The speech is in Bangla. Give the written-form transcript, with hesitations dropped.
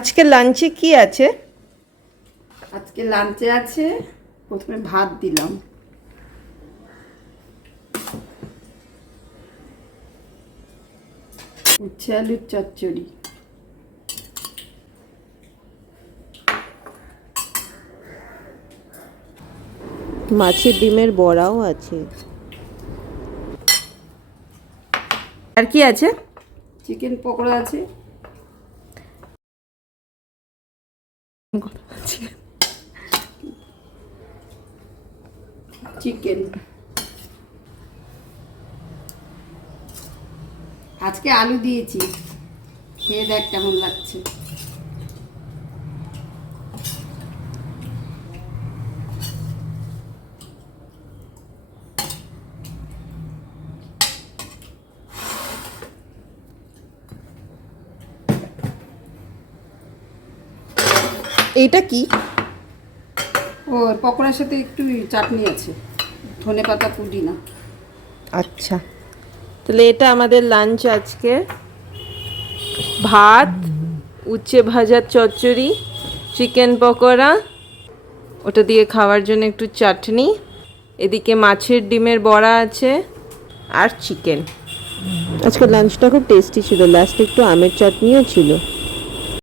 আজকে লাঞ্চে কি আছে? আজকে লাঞ্চে আছে, প্রথমে ভাত দিলাম, উচ্ছে আলুর চচ্চড়ি, মাছের ডিমের বড়াও আছে। আর কি আছে? চিকেন পকোড়া আছে, চিকেন। আজকে আলু দিয়েছি, খেয়ে দেখ কেমন লাগছে। এইটা কি? ও পকোড়ার সাথে একটু চাটনি আছে, ধনেপাতা পুদিনা। আচ্ছা, তাহলে এটা আমাদের লাঞ্চ আজকে। ভাত, উচ্ছে ভাজার চচ্চড়ি, চিকেন পকোড়া, ওটা দিয়ে খাওয়ার জন্য একটু চাটনি, এদিকে মাছের ডিমের বড়া আছে, আর চিকেন। আজকে লাঞ্চটা খুব টেস্টি ছিল, লাস্টে একটু আমের চাটনিও ছিল।